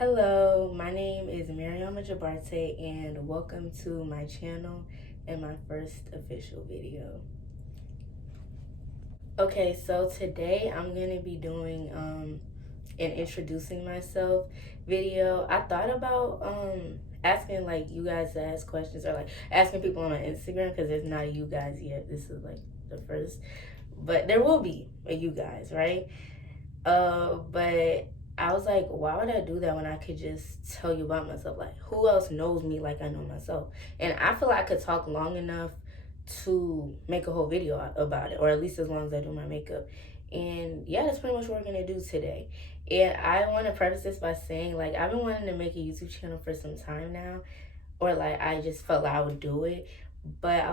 Hello, my name is Miriam Jabarte and welcome to my channel and my first official video. Okay, so today I'm going to be doing an introducing myself video. I thought about asking like you guys to ask questions or like asking people on my Instagram because there's not a you guys yet. This is like the first, but there will be a you guys, right? But I was like, why would I do that when I could just tell you about myself? Like, who else knows me like I know myself? And I feel like I could talk long enough to make a whole video about it, or at least as long as I do my makeup. And yeah, that's pretty much what we're gonna do today. And I want to preface this by saying, like, I've been wanting to make a YouTube channel for some time now, or like I just felt like I would do it, but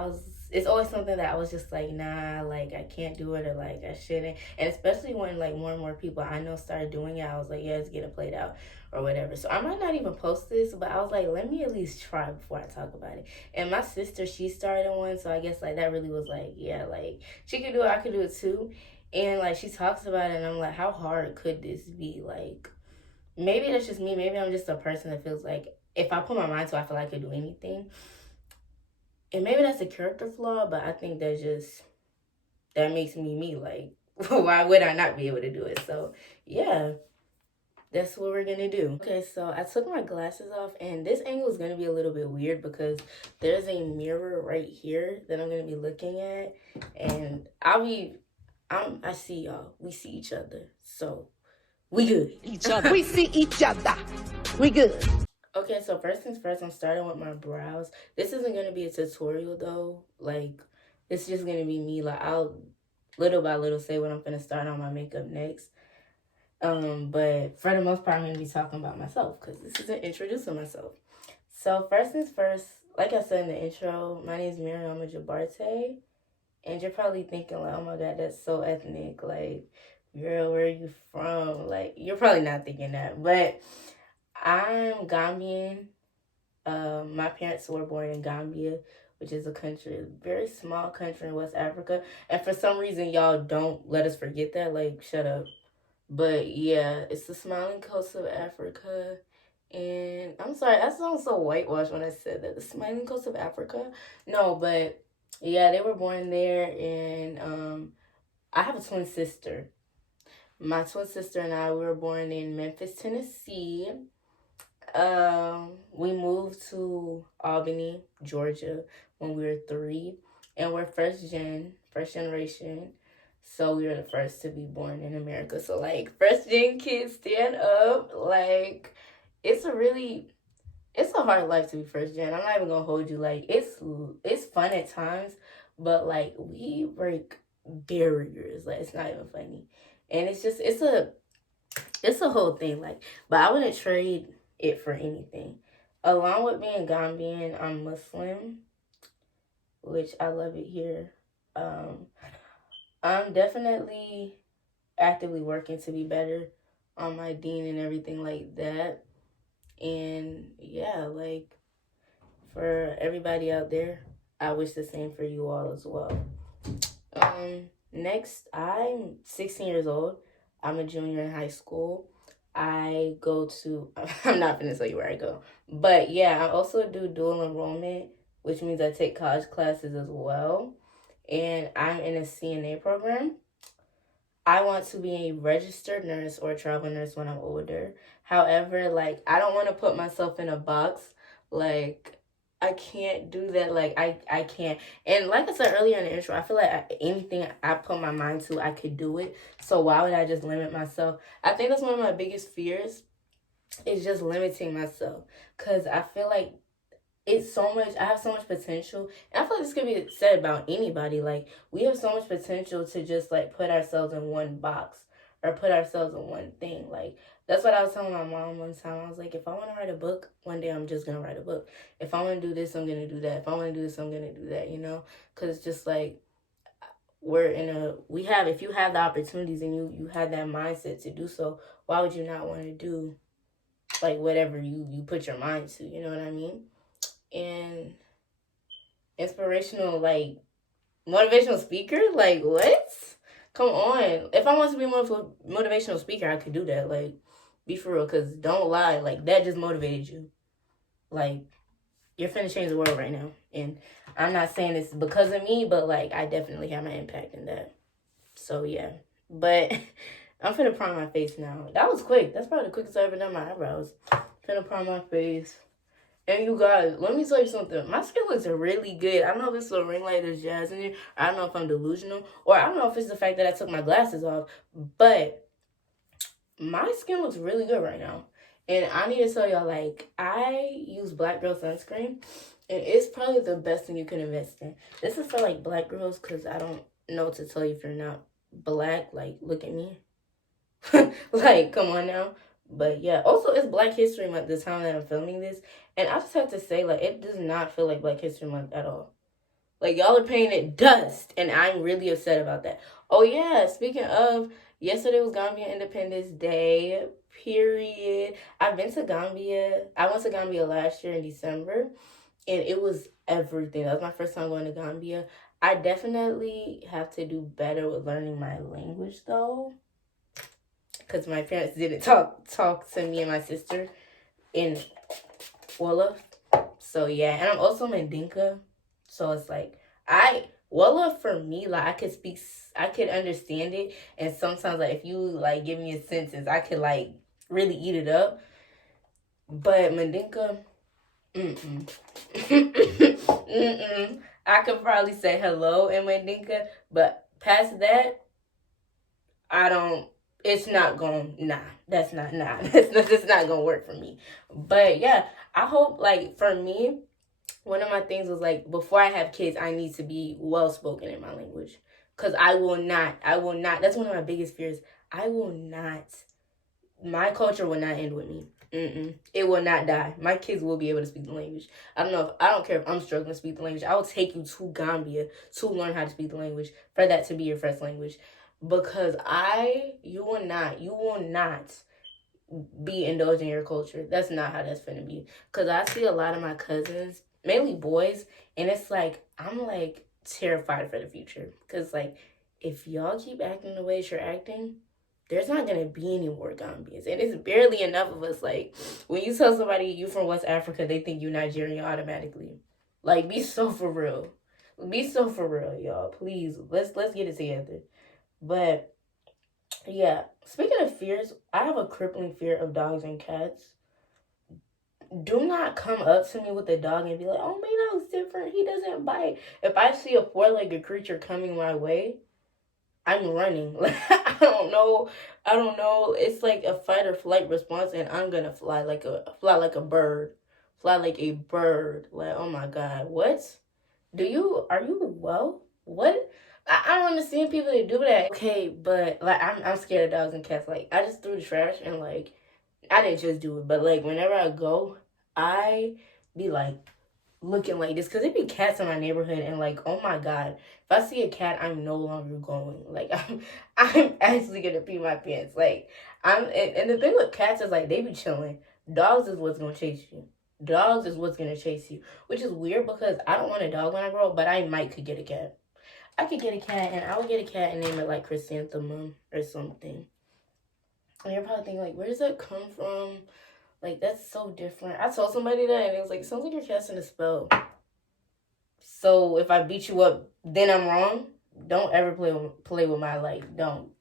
it's always something that I was just like, nah, like I can't do it, or like I shouldn't. And especially when like more and more people I know started doing it, I was like, yeah, it's getting played out or whatever. So I might not even post this, but I was like, let me at least try before I talk about it. And my sister, she started one, so I guess like that really was like, yeah, like she could do it, I could do it too. And like she talks about it, and I'm like, how hard could this be? Like, maybe that's just me. Maybe I'm just a person that feels like if I put my mind to it, I feel like I could do anything. And maybe that's a character flaw, but I think that makes me me. Like, why would I not be able to do it? So yeah, that's what we're gonna do. Okay, so I took my glasses off, and this angle is gonna be a little bit weird because there's a mirror right here that I'm gonna be looking at, and I see y'all. We see each other, so we good. Each other. We see each other. We good. Okay, so first things first, I'm starting with my brows. This isn't going to be a tutorial, though. Like, it's just going to be me. Like, I'll little by little say what I'm going to start on my makeup next. But for the most part, I'm going to be talking about myself because this is an introducing myself. So first things first, like I said in the intro, my name is Miriam Jabarte. And you're probably thinking, like, oh my God, that's so ethnic. Like, girl, where are you from? Like, you're probably not thinking that. But I'm Gambian. My parents were born in Gambia, which is a country, a very small country in West Africa. And for some reason, y'all don't let us forget that. Like, shut up. But yeah, it's the smiling coast of Africa. And I'm sorry, that sounds so whitewashed when I said that. The smiling coast of Africa? No, but yeah, they were born there. And I have a twin sister. My twin sister and I, we were born in Memphis, Tennessee. We moved to Albany, Georgia when we were 3, and we're first generation. So we were the first to be born in America. So like first gen kids, stand up. Like it's a hard life to be first gen. I'm not even gonna hold you. Like it's fun at times, but like we break barriers. Like it's not even funny, and it's a whole thing. Like, but I wouldn't trade it for anything. Along with being Gambian, I'm Muslim, which I love it here. I'm definitely actively working to be better on my deen and everything like that. And yeah, like for everybody out there, I wish the same for you all as well. Next, I'm 16 years old. I'm a junior in high school. I go to, I'm not going to tell you where I go. But yeah, I also do dual enrollment, which means I take college classes as well. And I'm in a CNA program. I want to be a registered nurse or a travel nurse when I'm older. However, like, I don't want to put myself in a box. Like, I can't do that. Like, I can't. And like I said earlier in the intro, I feel like anything I put my mind to, I could do it. So why would I just limit myself? I think that's one of my biggest fears is just limiting myself. Because I feel like I have so much potential. And I feel like this could be said about anybody. Like, we have so much potential to just, like, put ourselves in one box or put ourselves in one thing. Like, that's what I was telling my mom one time. I was like, if I want to write a book, one day I'm just going to write a book. If I want to do this, I'm going to do that. If I want to do this, I'm going to do that, you know? Because just, like, if you have the opportunities and you have that mindset to do so, why would you not want to do, like, whatever you put your mind to, you know what I mean? And inspirational, like, motivational speaker? Like, what? Come on. If I want to be a motivational speaker, I could do that. Like, Be for real, because don't lie. Like, that just motivated you. Like, you're finna change the world right now. And I'm not saying it's because of me, but, like, I definitely have my impact in that. So, yeah. But I'm finna prime my face now. That was quick. That's probably the quickest I ever done my eyebrows. Finna prime my face. And you guys, let me tell you something. My skin looks really good. I don't know if it's the ring light or jazz in it. I don't know if I'm delusional. Or I don't know if it's the fact that I took my glasses off. But my skin looks really good right now. And I need to tell y'all, like, I use Black Girl sunscreen. And it's probably the best thing you can invest in. This is for, like, black girls because I don't know what to tell you if you're not black. Like, look at me. Like, come on now. But yeah, also it's Black History Month the time that I'm filming this. And I just have to say, like, it does not feel like Black History Month at all. Like, y'all are painting it dust. And I'm really upset about that. Oh yeah, speaking of, yesterday was Gambia Independence Day. Period. I've been to Gambia. I went to Gambia last year in December. And it was everything. That was my first time going to Gambia. I definitely have to do better with learning my language though. Because my parents didn't talk to me and my sister in Wolof. So yeah, and I'm also Mandinka. So it's like Wolof for me, like I could understand it, and sometimes like if you like give me a sentence, I could like really eat it up. But Mandinka, mm-mm. I could probably say hello in Mandinka, but past that, I don't. It's not going. Nah, that's not. Nah, that's not gonna work for me. But yeah, I hope like for me, one of my things was like before I have kids, I need to be well spoken in my language, cause I will not. I will not. That's one of my biggest fears. I will not. My culture will not end with me. It will not die. My kids will be able to speak the language. I don't know. I don't care if I'm struggling to speak the language. I will take you to Gambia to learn how to speak the language for that to be your first language. Because you will not be indulging your culture. That's not how that's gonna be. Because I see a lot of my cousins, mainly boys, and it's like, I'm like terrified for the future. Because like, if y'all keep acting the way you're acting, there's not gonna be any more Gambians. And it's barely enough of us. Like, when you tell somebody you from West Africa, they think you Nigerian automatically. Like, be so for real. Be so for real, y'all. Please, let's get it together. But yeah, speaking of fears, I have a crippling fear of dogs and cats. Do not come up to me with a dog and be like, "Oh, my dog's different. He doesn't bite." If I see a four-legged creature coming my way, I'm running. Like, I don't know. It's like a fight or flight response, and I'm gonna fly like a bird. Fly like a bird. Like, oh my God, what? Are you well? What? I don't understand people that do that. Okay, but like I'm scared of dogs and cats. Like, I just threw the trash and like I didn't just do it, but like whenever I go, I be like looking like this because it be cats in my neighborhood and like, oh my God, if I see a cat, I'm no longer going. Like, I'm actually gonna pee my pants. Like, and the thing with cats is like they be chilling. Dogs is what's gonna chase you. Dogs is what's gonna chase you, which is weird because I don't want a dog when I grow up, but I could get a cat. I could get a cat, and I would get a cat and name it like Chrysanthemum or something. And you're probably thinking like, where does that come from? Like, that's so different. I told somebody that, and it was like, sounds like you're casting a spell. So if I beat you up, then I'm wrong. Don't ever play with my life. Don't.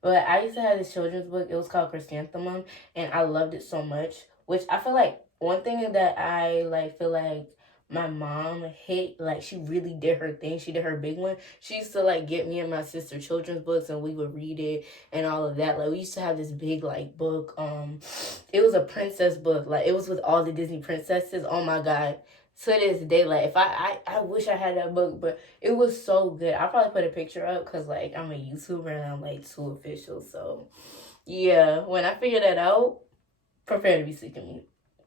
But I used to have this children's book. It was called Chrysanthemum, and I loved it so much. Which I feel like one thing that I like feel like my mom hit, like she really did her thing. She did her big one. She used to like get me and my sister children's books, and we would read it and all of that. Like, we used to have this big like book. It was a princess book. Like, it was with all the Disney princesses. Oh my God. To this day, like, if I wish I had that book, but it was so good. I'll probably put a picture up because like I'm a YouTuber and I'm like too official. So yeah, when I figure that out, prepare to be sick of me.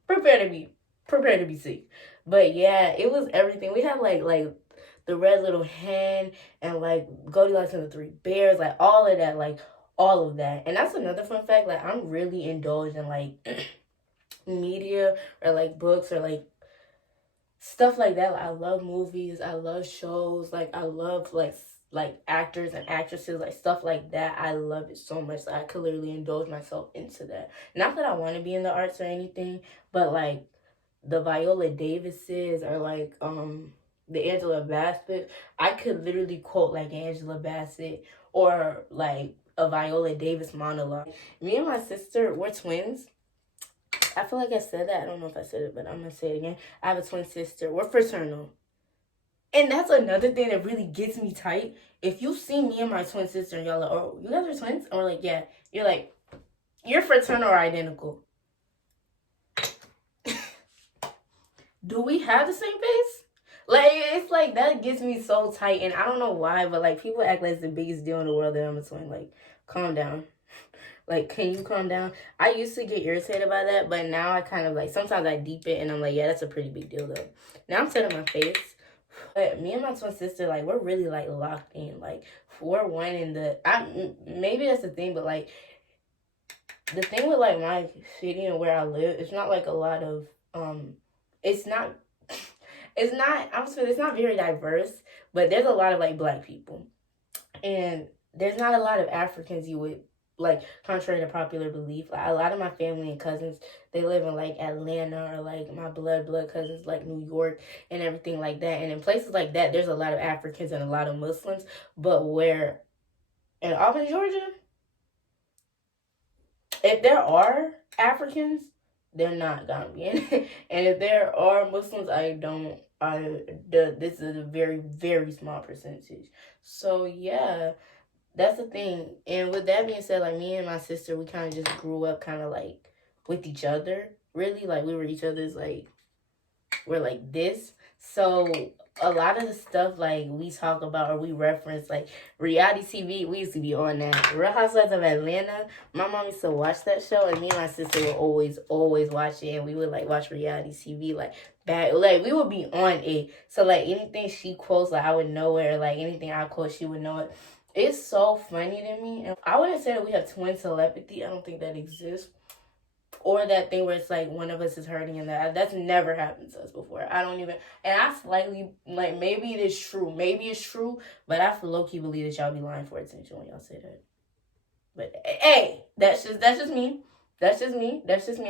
Prepare to be sick. But yeah, it was everything. We had like the Red Little Hen and like Goldilocks and the Three Bears, like all of that, like all of that. And that's another fun fact. Like, I'm really indulged in like media or like books or like stuff like that. Like, I love movies. I love shows. Like, I love like like actors and actresses, like stuff like that. I love it so much. Like, I could literally indulge myself into that. Not that I want to be in the arts or anything, but like the Viola Davises or like the Angela Bassett, I could literally quote like Angela Bassett or like a Viola Davis monologue. Me and my sister, we're twins. I feel like I said that. I don't know if I said it, but I'm gonna say it again. I have a twin sister. We're fraternal. And that's another thing that really gets me tight. If you see me and my twin sister and y'all like, oh, you guys are twins? And we're like, yeah. You're like, you're fraternal or identical. Do we have the same face? Like, it's like, that gets me so tight. And I don't know why, but like, people act like it's the biggest deal in the world that I'm a twin. Like, calm down. Like, can you calm down? I used to get irritated by that, but now I kind of like, sometimes I deep it and I'm like, yeah, that's a pretty big deal though. Now I'm setting my face. But me and my twin sister, like, we're really like locked in. Like, we're one in the, maybe that's the thing, but like, the thing with like my city and where I live, it's not like a lot of, it's not, I'm saying it's not very diverse, but there's a lot of like black people. And there's not a lot of Africans you would, like, contrary to popular belief. Like, a lot of my family and cousins, they live in like Atlanta, or like my blood cousins like New York and everything like that. And in places like that, there's a lot of Africans and a lot of Muslims. But where in Auburn, Georgia, if there are Africans, they're not Gambian. And if there are Muslims, this is a very, very small percentage. So yeah, that's the thing. And with that being said, like, me and my sister, we kind of just grew up kind of like with each other. Really, like, we were each other's, like, we're like this. So a lot of the stuff like we talk about or we reference, like reality TV, we used to be on that. Real Housewives of Atlanta, my mom used to watch that show, and me and my sister would always watch it, and we would like watch reality TV like back, like we would be on it. So like anything she quotes, like I would know it, or like anything I quote, she would know it. It's so funny to me. And I wouldn't say that we have twin telepathy. I don't think that exists. Or that thing where it's like one of us is hurting and that's never happened to us before. I don't even, and I slightly, like, maybe it is true. Maybe it's true, but I low-key believe that y'all be lying for attention when y'all say that. But hey, that's just me. That's just me.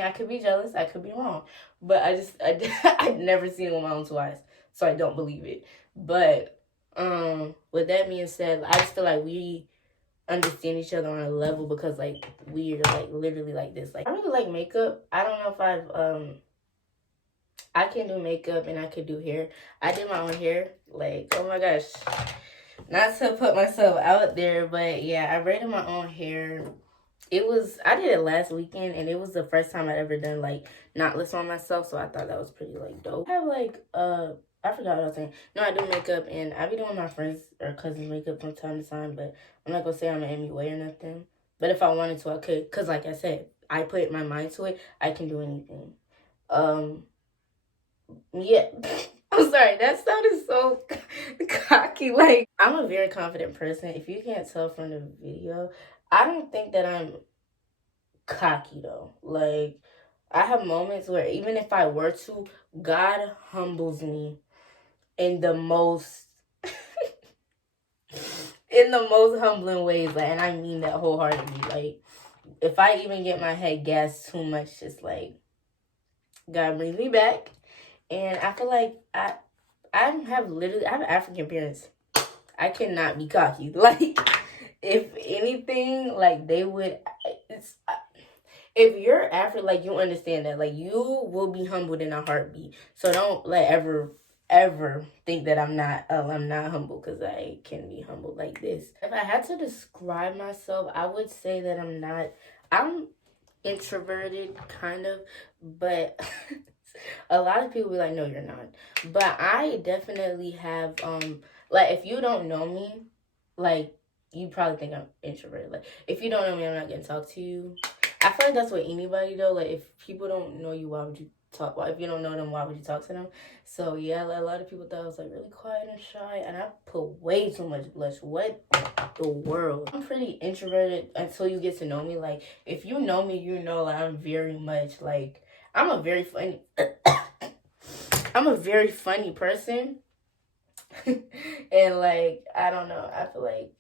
I could be jealous. I could be wrong. But I've never seen it with my own two eyes. So I don't believe it. But with that being said, I just feel like we understand each other on a level because like we're like literally like this. Like, I really like makeup. I don't know if I can do makeup and I could do hair. I did my own hair. Like, oh my gosh. Not to put myself out there, but yeah, I braided my own hair. I did it last weekend, and it was the first time I'd ever done like knotless on myself, so I thought that was pretty like dope. I have like I forgot what I was saying. No, I do makeup, and I be doing my friends or cousins' makeup from time to time, but I'm not gonna say I'm an MUA or nothing. But if I wanted to, I could, cause like I said, I put my mind to it. I can do anything. Yeah. I'm sorry, that sounded so cocky. Like, I'm a very confident person. If you can't tell from the video, I don't think that I'm cocky though. Like, I have moments where even if I were to, God humbles me in the most in the most humbling ways, like, and I mean that wholeheartedly. Like, if I even get my head gassed too much, just like God brings me back. And I feel like I have African parents. I cannot be cocky. Like, if anything, like, they would, if you're African, like, you understand that, like, you will be humbled in a heartbeat. So don't like ever think that I'm not humble, because I can be humbled like this. If I had to describe myself, I would say that I'm introverted, kind of, but a lot of people be like, no, you're not. But I definitely have, like, if you don't know me, like, you probably think I'm introverted. Like, if you don't know me, I'm not gonna talk to you. I feel like that's with anybody, though. Like, if people don't know you, why would you talk? Well, if you don't know them, why would you talk to them? So, yeah, like, a lot of people thought I was, like, really quiet and shy. And I put way too much blush. What the world? I'm pretty introverted until you get to know me. Like, if you know me, you know, like, I'm very much, like, I'm a very funny person. And like, I don't know, I feel like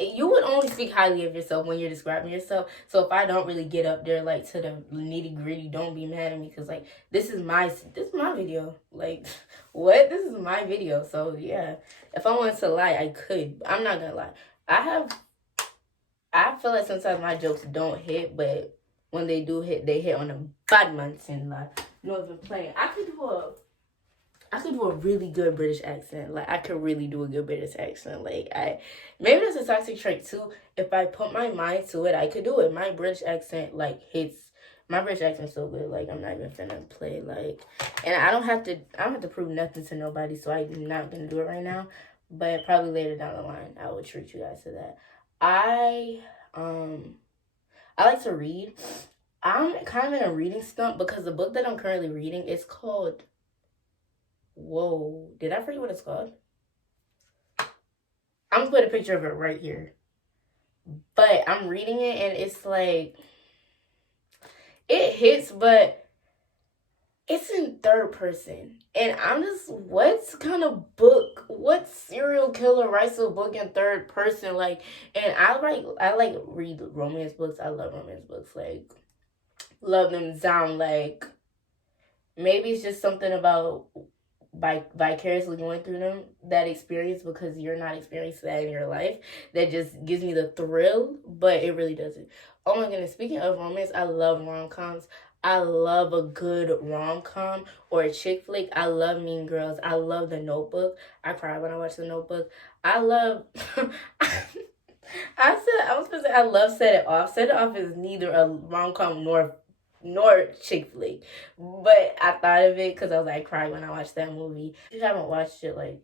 you would only speak highly of yourself when you're describing yourself. So if I don't really get up there like to the nitty gritty, don't be mad at me, because like this is my video. Like, what? This is my video. So yeah, if I wanted to lie, I could. I'm not gonna lie. I feel like sometimes my jokes don't hit, but when they do hit, they hit on a bad man and like, you know, been playing. I could do a really good British accent. Like, I could really do a good British accent. Like, maybe that's a toxic trait too. If I put my mind to it, I could do it. My British accent like hits. My British accent's so good. Like, I'm not even finna play. Like, and I don't have to prove nothing to nobody. So I'm not gonna do it right now. But probably later down the line, I will treat you guys to that. I I like to read. I'm kind of in a reading slump because the book that I'm currently reading is called. Whoa, did I forget what it's called? I'm gonna put a picture of it right here. But I'm reading it and it's like, it hits, but it's in third person. And I'm just, what kind of book, what serial killer writes a book in third person? Like, and I like read romance books. I love romance books. Like, love them down. Like, maybe it's just something about vicariously going through them, that experience, because you're not experiencing that in your life, that just gives me the thrill, but it really doesn't. Oh my goodness, speaking of romance, I love rom-coms. I love a good rom-com or a chick flick. I love Mean Girls. I love The Notebook. I cry when I watch The Notebook. I love I was supposed to say I love Set It Off. Set It Off is neither a rom-com nor chick flick, but I thought of it because I was like, cried when I watched that movie. If you haven't watched it, like,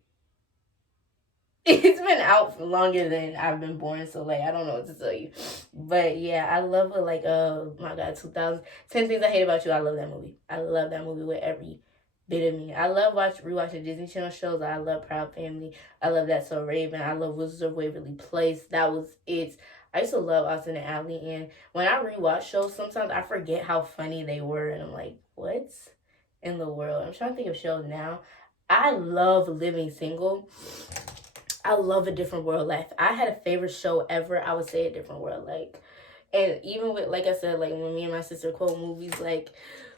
it's been out for longer than I've been born, so like, I don't know what to tell you. But yeah, I love it. Like, oh my god, 2000 10 Things I Hate About You. I love that movie. I love that movie with every bit of me. I love rewatching Disney Channel shows. I love Proud Family. I love That's So Raven. I love Wizards of Waverly Place. That was it. I used to love Austin and Ally, and when I rewatch shows, sometimes I forget how funny they were, and I'm like, what in the world? I'm trying to think of shows now. I love Living Single. I love A Different World. Like, if I had a favorite show ever, I would say A Different World. Like, and even with, like I said, like, when me and my sister quote movies, like,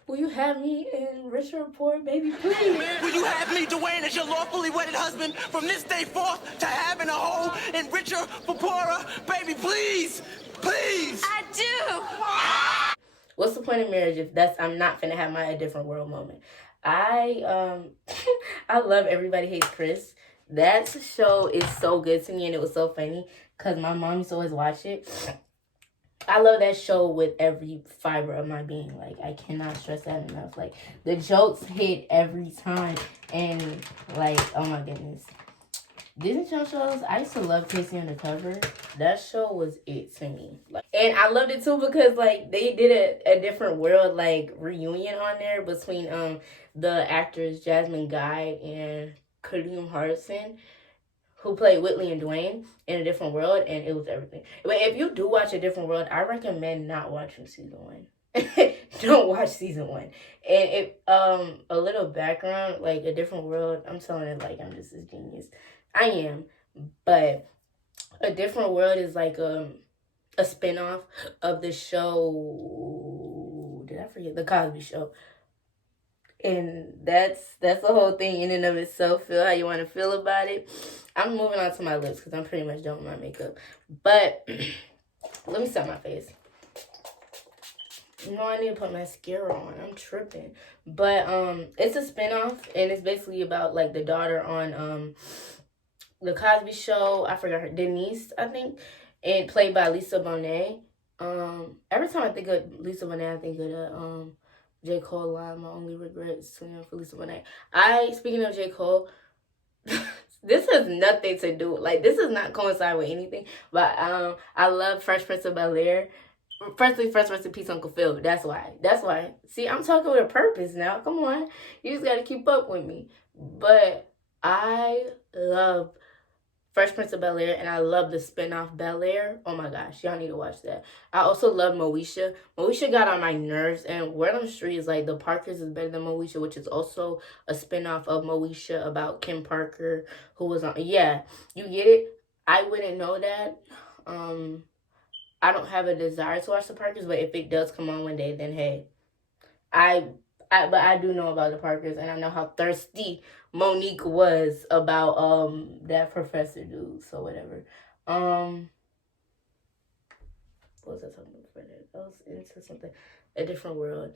will you have me in Rich or Poor, baby, please? Will you have me, Dwayne, as your lawfully wedded husband from this day forth to having a hoe and richer for poorer? Baby, please, please. I do. What's the point of marriage if I'm not finna have my A Different World moment? I I love Everybody Hates Chris. That show is so good to me, and it was so funny because my mom used to always watch it. I love that show with every fiber of my being. Like, I cannot stress that enough. Like, the jokes hit every time, and like, oh my goodness. Disney Channel shows, I used to love Casey Undercover. That show was it to me. Like, and I loved it too because like they did a Different World like reunion on there between the actors Jasmine Guy and Kareem Hardison, who played Whitley and Dwayne in A Different World, and it was everything. But if you do watch A Different World, I recommend not watching season 1. Don't watch season 1. And if a little background, like A Different World, I'm telling it like I'm just a genius. I am, but A Different World is like a spinoff of the show. Did I forget? The Cosby Show. And that's the whole thing in and of itself. Feel how you want to feel about it. I'm moving on to my lips because I'm pretty much done with my makeup. But let me set my face. No, I need to put mascara on. I'm tripping. But it's a spinoff, and it's basically about like the daughter on the Cosby Show. I forgot her, Denise, I think, and played by Lisa Bonet. Every time I think of Lisa Bonet, I think of the J. Cole line, my only regret is swinging for Lisa Bonet. Speaking of J. Cole, this has nothing to do, like, this does not coincide with anything, but I love Fresh Prince of Bel-Air. Firstly, first rest in peace, Uncle Phil. That's why. See, I'm talking with a purpose now. Come on. You just got to keep up with me. But I love Fresh Prince of Bel-Air, and I love the spinoff Bel-Air. Oh my gosh, y'all need to watch that. I also love Moesha. Moesha got on my nerves, and Word on the Street is like The Parkers is better than Moesha, which is also a spinoff of Moesha about Kim Parker, who was on. Yeah, you get it. I wouldn't know that. I don't have a desire to watch The Parkers, but if it does come on one day, then hey, I but I do know about The Parkers, and I know how thirsty Monique was about that professor dude. So whatever. What was I talking about before that? I was into something. A Different World.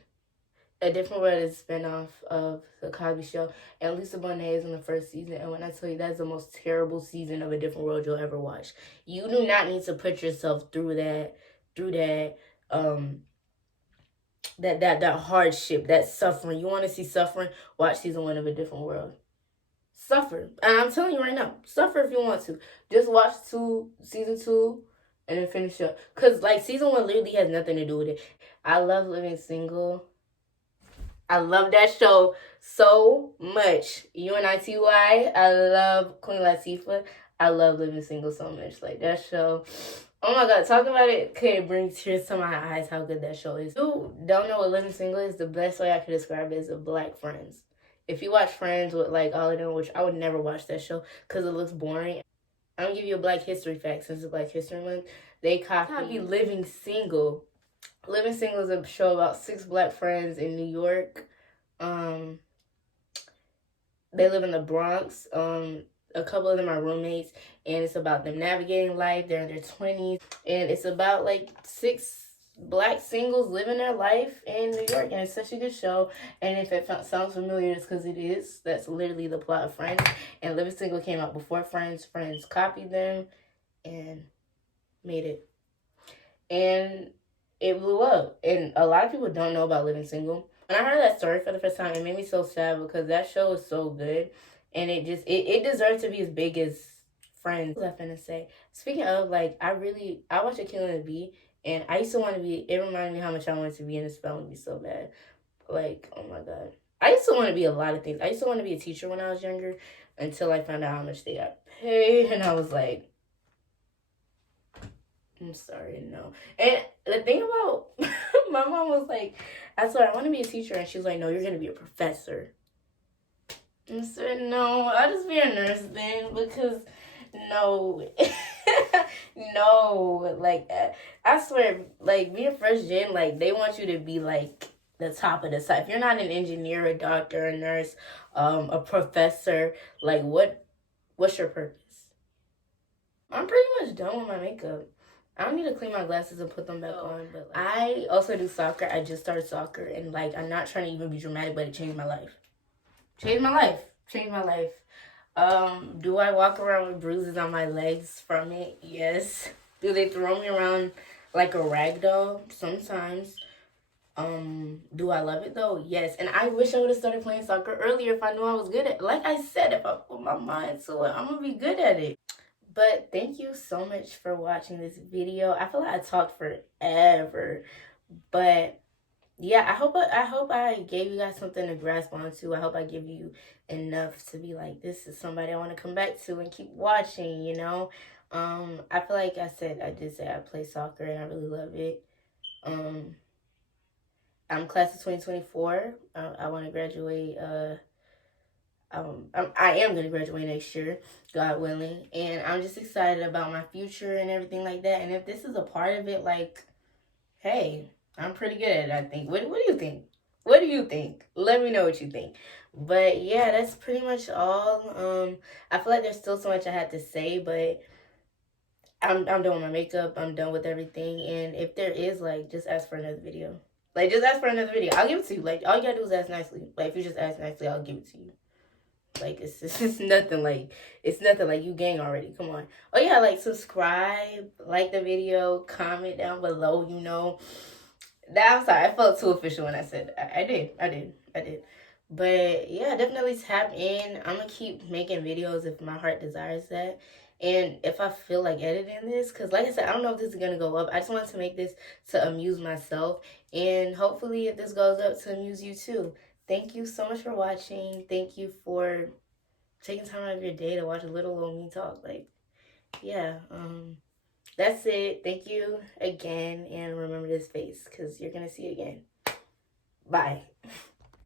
A Different World is a spinoff of The Cosby Show, and Lisa Bonet is in the first season. And when I tell you that's the most terrible season of A Different World you'll ever watch, you do not need to put yourself through that that hardship, that suffering. You want to see suffering? Watch season 1 of A Different World. Suffer, and I'm telling you right now, suffer if you want to. Just watch season 2, and then finish up. Cause like season 1 literally has nothing to do with it. I love Living Single. I love that show so much. UNITY. I love Queen Latifah. I love Living Single so much. Like that show. Oh my god, talking about it could bring tears to my eyes how good that show is. If you don't know what Living Single is, the best way I could describe it is a Black Friends. If you watch Friends with like all of them, which I would never watch that show because it looks boring. I'm gonna give you a Black History fact since it's Black History Month. They copy Living Single. Living Single is a show about 6 Black friends in New York. They live in the Bronx. A couple of them are roommates, and it's about them navigating life. They're in their 20s, and it's about like 6 Black singles living their life in New York, and it's such a good show. And if it sounds familiar, it's because it is. That's literally the plot of Friends. And Living Single came out before Friends. Friends copied them and made it, and it blew up. And a lot of people don't know about Living Single. When I heard that story for the first time, it made me so sad because that show is so good, and it deserves to be as big as Friends. What was I finna say? Speaking of, like, I watched A Killing the Bee, and I used to want to be. It reminded me how much I wanted to be in the spelling bee so bad. Like, oh my god, I used to want to be a lot of things. I used to want to be a teacher when I was younger, until I found out how much they got paid, and I was like, I'm sorry, no. And the thing about my mom was like, I told her I want to be a teacher, and she was like, no, you're gonna be a professor. I said, no, I'll just be a nurse then, because no, no, like I swear, like being first gen, like they want you to be like the top of the side. If you're not an engineer, a doctor, a nurse, a professor, like what's your purpose? I'm pretty much done with my makeup. I don't need to clean my glasses and put them back on, but like, I also do soccer. I just started soccer, and like I'm not trying to even be dramatic, but it changed my life. Changed my life. Changed my life. Do I walk around with bruises on my legs from it? Yes. Do they throw me around like a rag doll? Sometimes. Do I love it though? Yes. And I wish I would have started playing soccer earlier if I knew I was good at it. Like I said, if I put my mind to it, I'm gonna be good at it. But thank you so much for watching this video. I feel like I talked forever, but yeah, I hope I gave you guys something to grasp onto. I hope I give you enough to be like, this is somebody I want to come back to and keep watching, you know. I feel like I did say I play soccer and I really love it. I'm class of 2024. I want to graduate. I am going to graduate next year, God willing. And I'm just excited about my future and everything like that. And if this is a part of it, like, hey, I'm pretty good at it, I think. What do you think? What do you think? Let me know what you think. But yeah, that's pretty much all. I feel like there's still so much I had to say, but I'm done with my makeup. I'm done with everything. And if there is, like, just ask for another video. Like, just ask for another video. I'll give it to you. Like, all you gotta do is ask nicely. Like, if you just ask nicely, I'll give it to you. Like, it's nothing like you gang already. Come on. Oh yeah, like subscribe, like the video, comment down below, you know. I'm sorry, I felt too official when I said I did. But yeah, definitely tap in. I'm gonna keep making videos if my heart desires that. And if I feel like editing this, because like I said, I don't know if this is going to go up. I just wanted to make this to amuse myself. And hopefully if this goes up, to amuse you too. Thank you so much for watching. Thank you for taking time out of your day to watch a little old me talk. Like, yeah, that's it. Thank you again, and remember this face because you're gonna see it again. Bye.